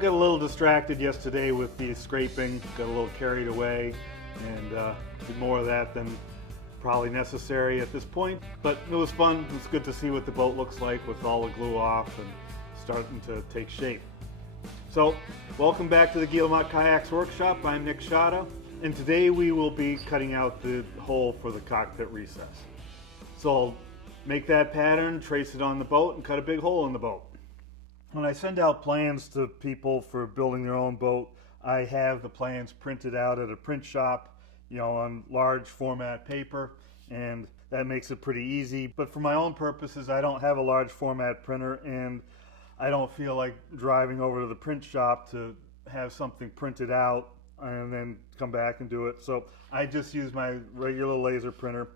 got a little distracted yesterday with the scraping, got a little carried away, and did more of that than probably necessary at this point. But it was fun. It's good to see what the boat looks like with all the glue off and starting to take shape. So, welcome back to the Guillemot Kayaks Workshop. I'm Nick Schade, and today we will be cutting out the hole for the cockpit recess. So I'll make that pattern, trace it on the boat, and cut a big hole in the boat. When I send out plans to people for building their own boat, I have the plans printed out at a print shop, on large format paper, and that makes it pretty easy. But for my own purposes, I don't have a large format printer, and I don't feel like driving over to the print shop to have something printed out and then come back and do it. So I just use my regular laser printer,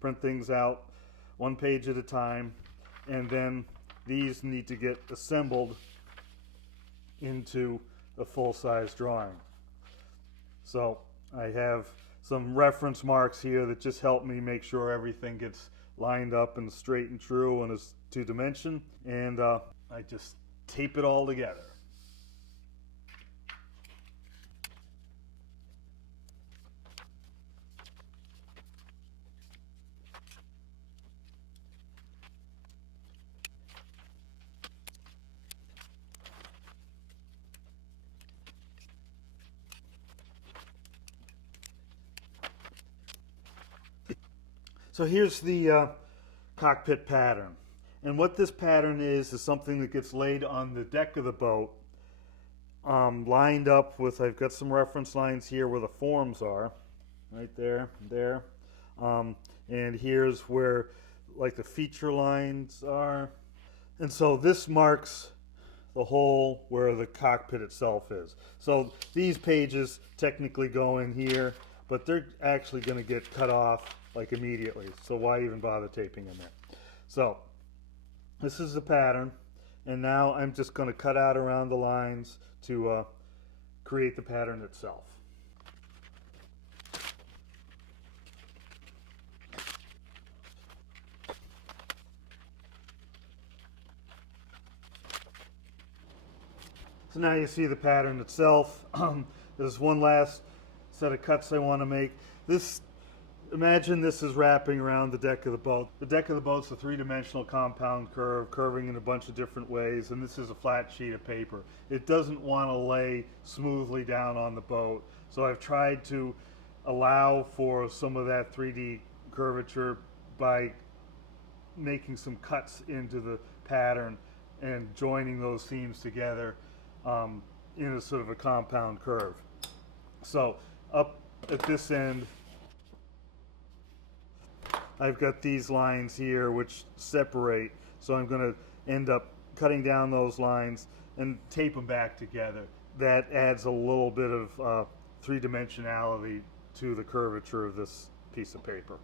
print things out one page at a time, and then these need to get assembled into a full-size drawing. So I have some reference marks here that just help me make sure everything gets lined up and straight and true and is two-dimension, and I just tape it all together. So here's the cockpit pattern. And what this pattern is something that gets laid on the deck of the boat, lined up with, I've got some reference lines here where the forms are, right there, there. And here's where like the feature lines are. And so this marks the hole where the cockpit itself is. So these pages technically go in here, but they're actually going to get cut off like immediately, so why even bother taping in there? So this is the pattern, and now I'm just going to cut out around the lines to create the pattern itself. So now you see the pattern itself. There's one last set of cuts I want to make. Imagine this is wrapping around the deck of the boat. The deck of the boat's a three-dimensional compound curve, curving in a bunch of different ways, and this is a flat sheet of paper. It doesn't want to lay smoothly down on the boat, so I've tried to allow for some of that 3D curvature by making some cuts into the pattern and joining those seams together in a sort of a compound curve. So up at this end, I've got these lines here which separate, so I'm going to end up cutting down those lines and tape them back together. That adds a little bit of three-dimensionality to the curvature of this piece of paper.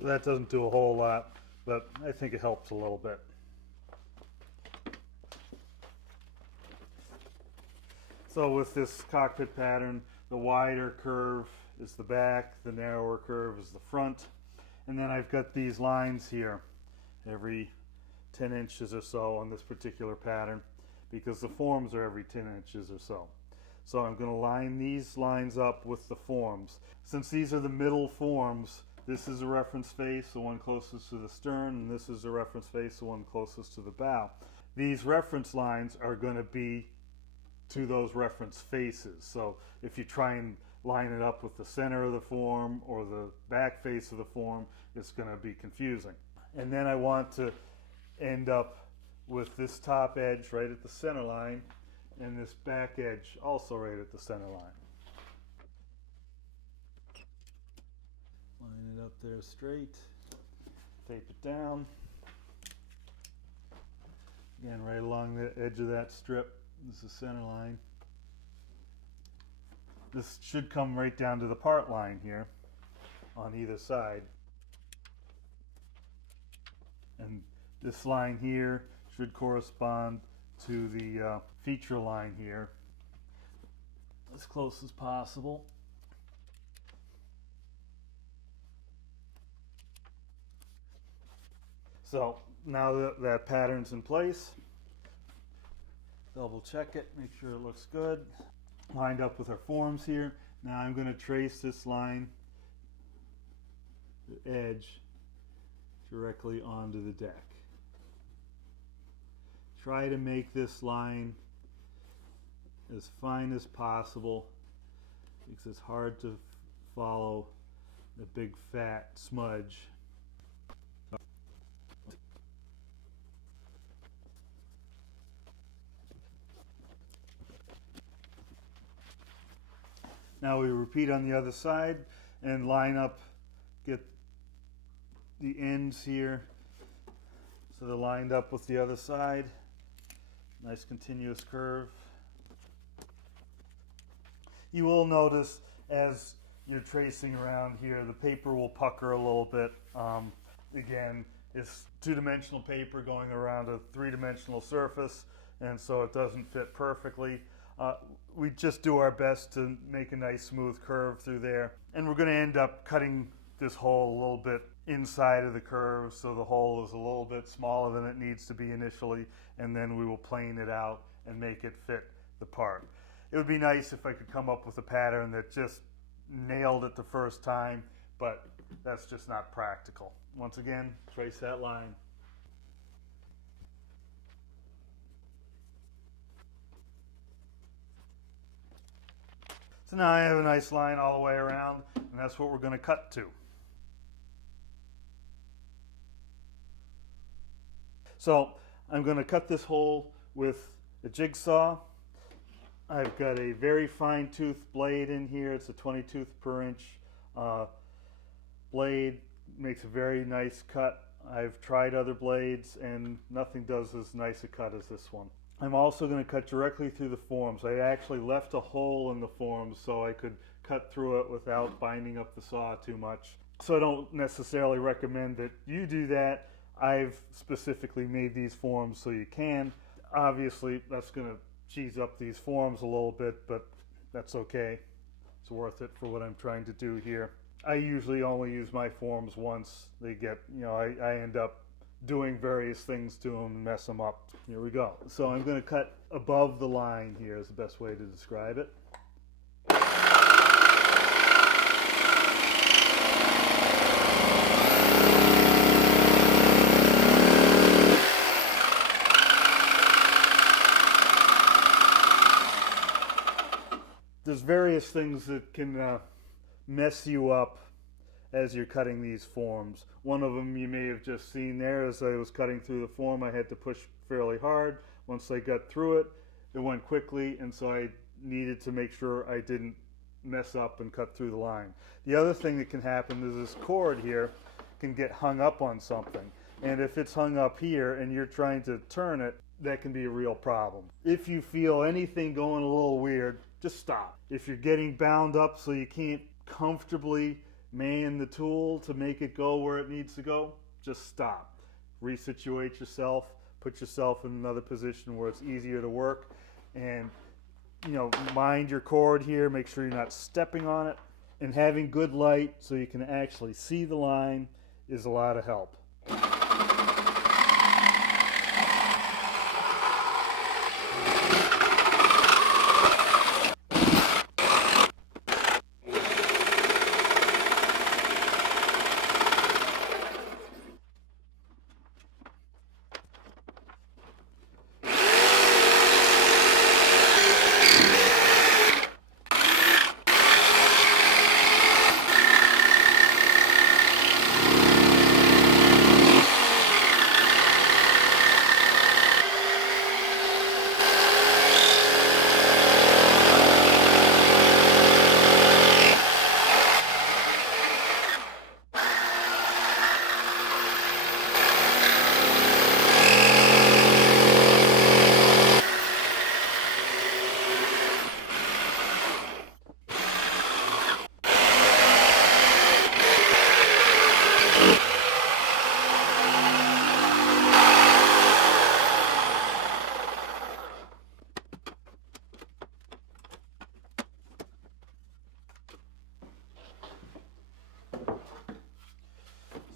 So that doesn't do a whole lot, but I think it helps a little bit. So with this cockpit pattern, the wider curve is the back, the narrower curve is the front, and then I've got these lines here every 10 inches or so on this particular pattern because the forms are every 10 inches or so. So I'm going to line these lines up with the forms. Since these are the middle forms, this is a reference face, the one closest to the stern, and this is a reference face, the one closest to the bow. These reference lines are going to be to those reference faces. So if you try and line it up with the center of the form or the back face of the form, it's going to be confusing. And then I want to end up with this top edge right at the center line and this back edge also right at the center line. Line it up there straight, tape it down. Again, right along the edge of that strip. This is center line. This should come right down to the part line here on either side. And this line here should correspond to the feature line here as close as possible. So now that that pattern's in place, double check it, make sure it looks good. Lined up with our forms here. Now I'm going to trace this line, the edge, directly onto the deck. Try to make this line as fine as possible because it's hard to follow the big fat smudge. Now we repeat on the other side and line up, get the ends here so they're lined up with the other side. Nice continuous curve. You will notice as you're tracing around here, the paper will pucker a little bit. Again, it's two-dimensional paper going around a three-dimensional surface, and so it doesn't fit perfectly. We just do our best to make a nice smooth curve through there. And we're going to end up cutting this hole a little bit inside of the curve, so the hole is a little bit smaller than it needs to be initially, and then we will plane it out and make it fit the part. It would be nice if I could come up with a pattern that just nailed it the first time, but that's just not practical. Once again, trace that line. So now I have a nice line all the way around, and that's what we're going to cut to. So I'm going to cut this hole with a jigsaw. I've got a very fine tooth blade in here. It's a 20 tooth per inch blade. Makes a very nice cut. I've tried other blades and nothing does as nice a cut as this one. I'm also going to cut directly through the forms. I actually left a hole in the forms so I could cut through it without binding up the saw too much. So I don't necessarily recommend that you do that. I've specifically made these forms so you can. Obviously that's going to cheese up these forms a little bit, but that's okay. It's worth it for what I'm trying to do here. I usually only use my forms once. They get, I end up doing various things to them and mess them up. Here we go. So I'm going to cut above the line here is the best way to describe it. There's various things that can mess you up as you're cutting these forms. One of them you may have just seen there. As I was cutting through the form, I had to push fairly hard. Once I got through it, it went quickly, and so I needed to make sure I didn't mess up and cut through the line. The other thing that can happen is this cord here can get hung up on something, and if it's hung up here and you're trying to turn it, that can be a real problem. If you feel anything going a little weird, just stop. If you're getting bound up so you can't comfortably man the tool to make it go where it needs to go, just stop. Resituate yourself, put yourself in another position where it's easier to work, and mind your cord here, make sure you're not stepping on it, and having good light so you can actually see the line is a lot of help.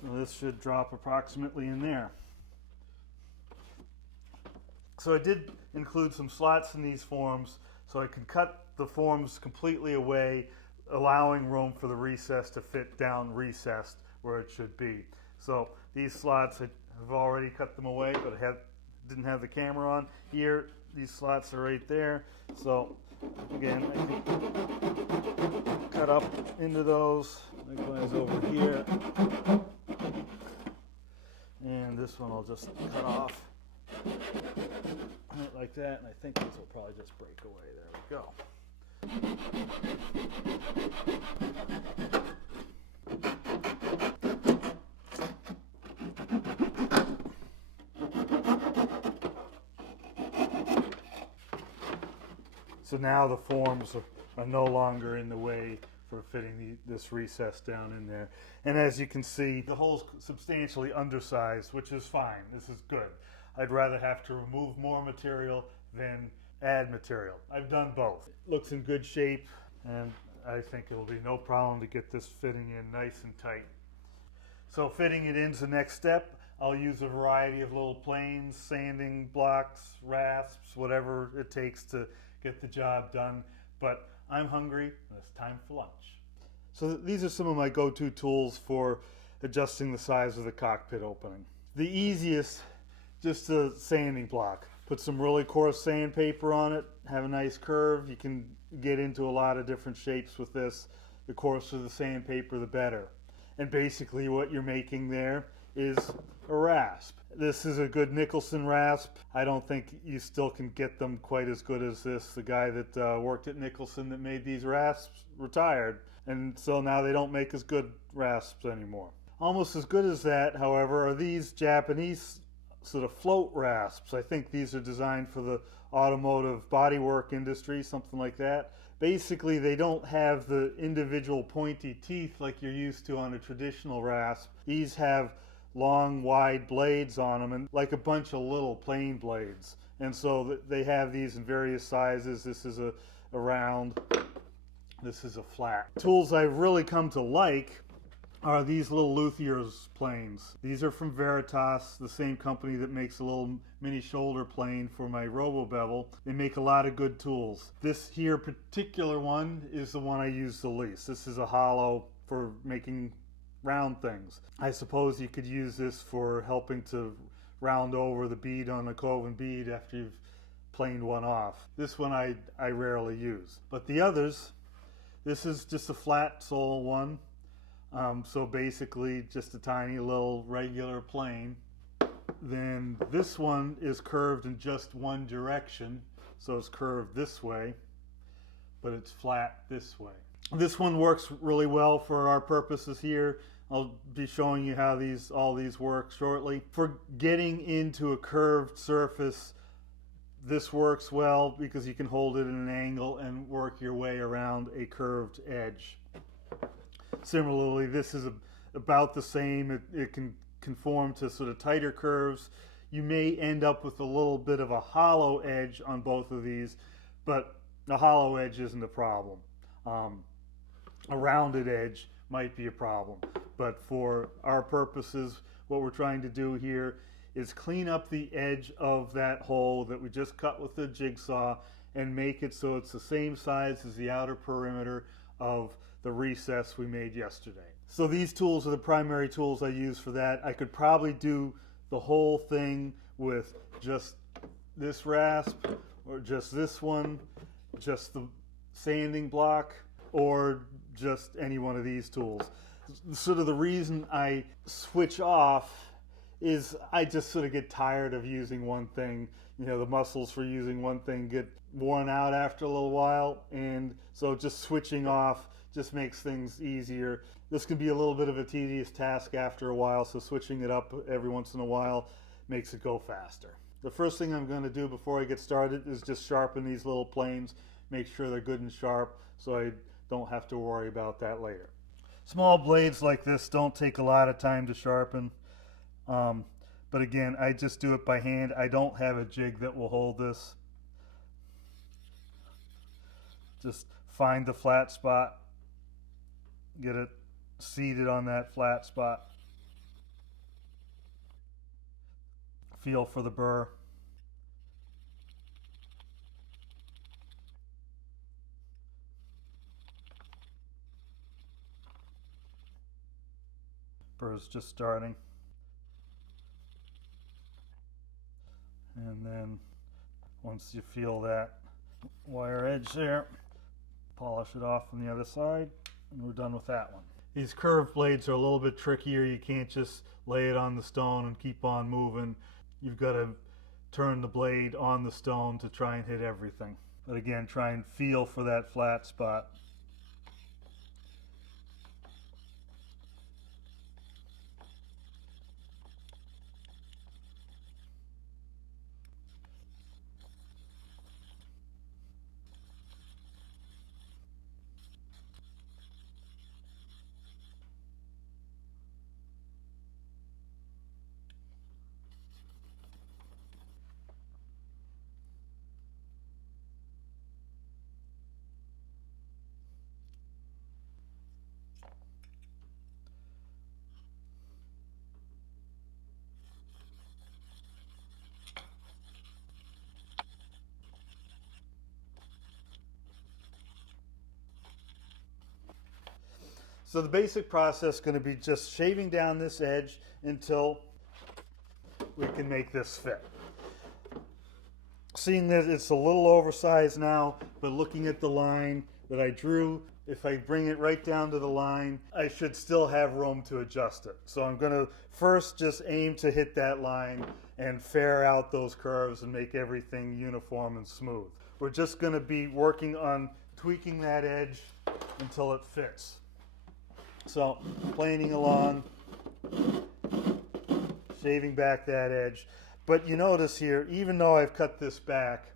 So this should drop approximately in there. So I did include some slots in these forms so I could cut the forms completely away, allowing room for the recess to fit down recessed where it should be. So these slots, I've already cut them away, but I didn't have the camera on. Here, these slots are right there. So again, I can cut up into those. Likewise over here. And this one I'll just cut off like that, and I think this will probably just break away. There we go. So now the forms are no longer in the way for fitting this recess down in there. And as you can see, the hole's substantially undersized, which is fine. This is good. I'd rather have to remove more material than add material. I've done both. It looks in good shape, and I think it'll be no problem to get this fitting in nice and tight. So fitting it in's the next step. I'll use a variety of little planes, sanding blocks, rasps, whatever it takes to get the job done. But I'm hungry, and it's time for lunch. So these are some of my go-to tools for adjusting the size of the cockpit opening. The easiest, just a sanding block. Put some really coarse sandpaper on it, have a nice curve. You can get into a lot of different shapes with this. The coarser the sandpaper, the better. And basically what you're making there is a rasp. This is a good Nicholson rasp. I don't think you still can get them quite as good as this. The guy that worked at Nicholson that made these rasps retired, and so now they don't make as good rasps anymore. Almost as good as that, however, are these Japanese sort of float rasps. I think these are designed for the automotive bodywork industry, something like that. Basically, they don't have the individual pointy teeth like you're used to on a traditional rasp. These have long, wide blades on them, and like a bunch of little plain blades. And so they have these in various sizes. This is a round, this is a flat. Tools I've really come to like are these little luthiers planes. These are from Veritas, the same company that makes a little mini shoulder plane for my Robo Bevel. They make a lot of good tools. This here particular one is the one I use the least. This is a hollow for making round things. I suppose you could use this for helping to round over the bead on a coven bead after you've planed one off. This one I rarely use. But the others, this is just a flat sole one. So basically just a tiny little regular plane. Then this one is curved in just one direction. So it's curved this way, but it's flat this way. This one works really well for our purposes here. I'll be showing you how all these work shortly. For getting into a curved surface, this works well because you can hold it at an angle and work your way around a curved edge. Similarly, this is about the same. It can conform to sort of tighter curves. You may end up with a little bit of a hollow edge on both of these, but the hollow edge isn't a problem. A rounded edge might be a problem, but for our purposes, what we're trying to do here is clean up the edge of that hole that we just cut with the jigsaw and make it so it's the same size as the outer perimeter of the recess we made yesterday. So these tools are the primary tools I use for that. I could probably do the whole thing with just this rasp, or just this one, just the sanding block, or just any one of these tools. Sort of the reason I switch off is I just sort of get tired of using one thing. You know, the muscles for using one thing get worn out after a little while, and so just switching off just makes things easier. This can be a little bit of a tedious task after a while, so switching it up every once in a while makes it go faster. The first thing I'm going to do before I get started is just sharpen these little planes, make sure they're good and sharp so I don't have to worry about that later. Small blades like this don't take a lot of time to sharpen, but again, I just do it by hand. I don't have a jig that will hold this. Just find the flat spot, get it seated on that flat spot, feel for the burr, is just starting. And then once you feel that wire edge there, polish it off on the other side, and we're done with that one. These curved blades are a little bit trickier. You can't just lay it on the stone and keep on moving. You've got to turn the blade on the stone to try and hit everything. But again, try and feel for that flat spot. So the basic process is going to be just shaving down this edge until we can make this fit. Seeing that it's a little oversized now, but looking at the line that I drew, if I bring it right down to the line, I should still have room to adjust it. So I'm going to first just aim to hit that line and fair out those curves and make everything uniform and smooth. We're just going to be working on tweaking that edge until it fits. So planing along, shaving back that edge. But you notice here, even though I've cut this back,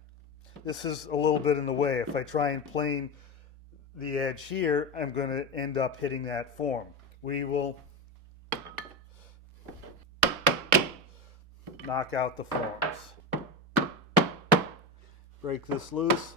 this is a little bit in the way. If I try and plane the edge here, I'm going to end up hitting that form. We will knock out the forms. Break this loose.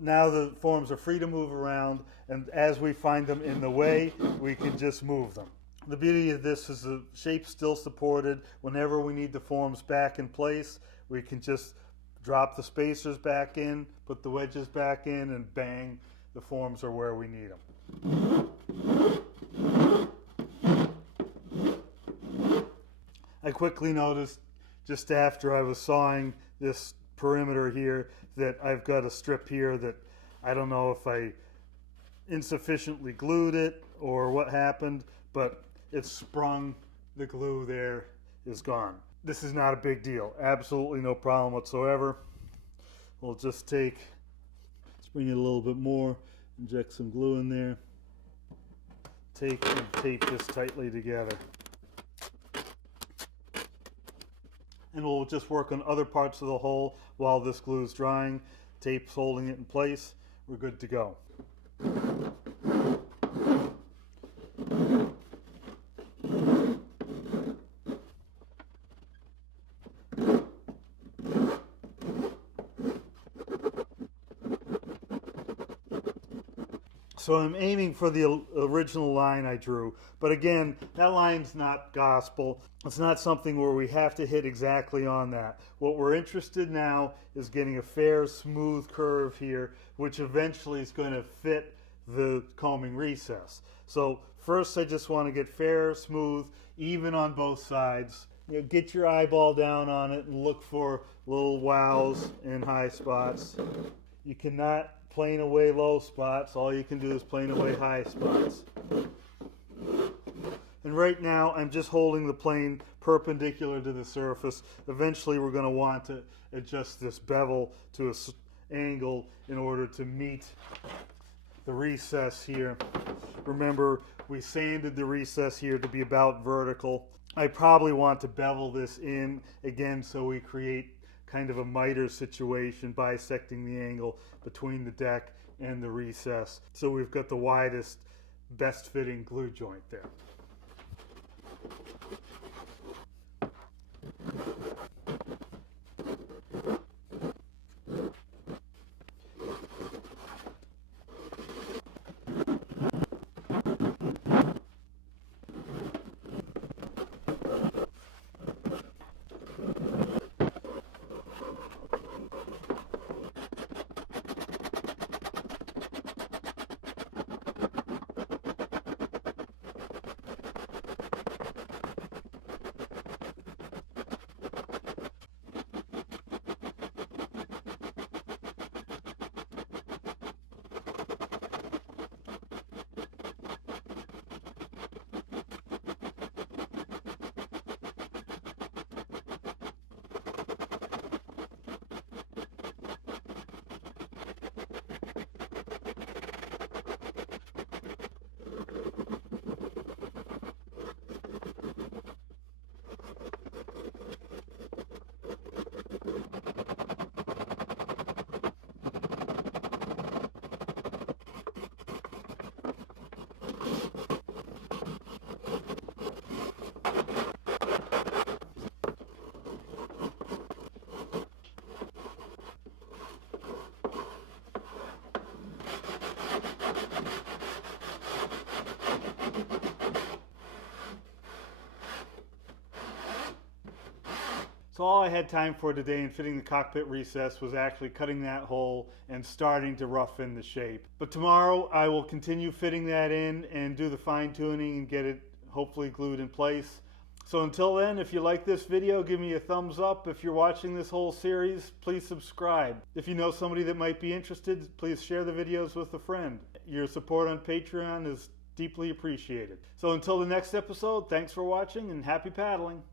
Now the forms are free to move around, and as we find them in the way, we can just move them. The beauty of this is the shape's still supported. Whenever we need the forms back in place, we can just drop the spacers back in, put the wedges back in, and bang, the forms are where we need them. I quickly noticed just after I was sawing this perimeter here that I've got a strip here that I don't know if I insufficiently glued it or what happened, but it's sprung. The glue there is gone. This is not a big deal. Absolutely no problem whatsoever. We'll just let's bring it a little bit more, inject some glue in there, take and tape this tightly together. And we'll just work on other parts of the hole while this glue is drying. Tape's holding it in place. We're good to go. So I'm aiming for the original line I drew, but again, that line's not gospel. It's not something where we have to hit exactly on that. What we're interested now is getting a fair, smooth curve here, which eventually is going to fit the combing recess. So first I just want to get fair, smooth, even on both sides. Get your eyeball down on it and look for little wows and high spots. You cannot plane away low spots. All you can do is plane away high spots. And right now I'm just holding the plane perpendicular to the surface. Eventually we're going to want to adjust this bevel to an angle in order to meet the recess here. Remember, we sanded the recess here to be about vertical. I probably want to bevel this in again so we create kind of a miter situation, bisecting the angle between the deck and the recess. So we've got the widest, best fitting glue joint there. So all I had time for today in fitting the cockpit recess was actually cutting that hole and starting to rough in the shape. But tomorrow I will continue fitting that in and do the fine tuning and get it hopefully glued in place. So until then, if you like this video, give me a thumbs up. If you're watching this whole series, please subscribe. If you know somebody that might be interested, please share the videos with a friend. Your support on Patreon is deeply appreciated. So until the next episode, thanks for watching and happy paddling.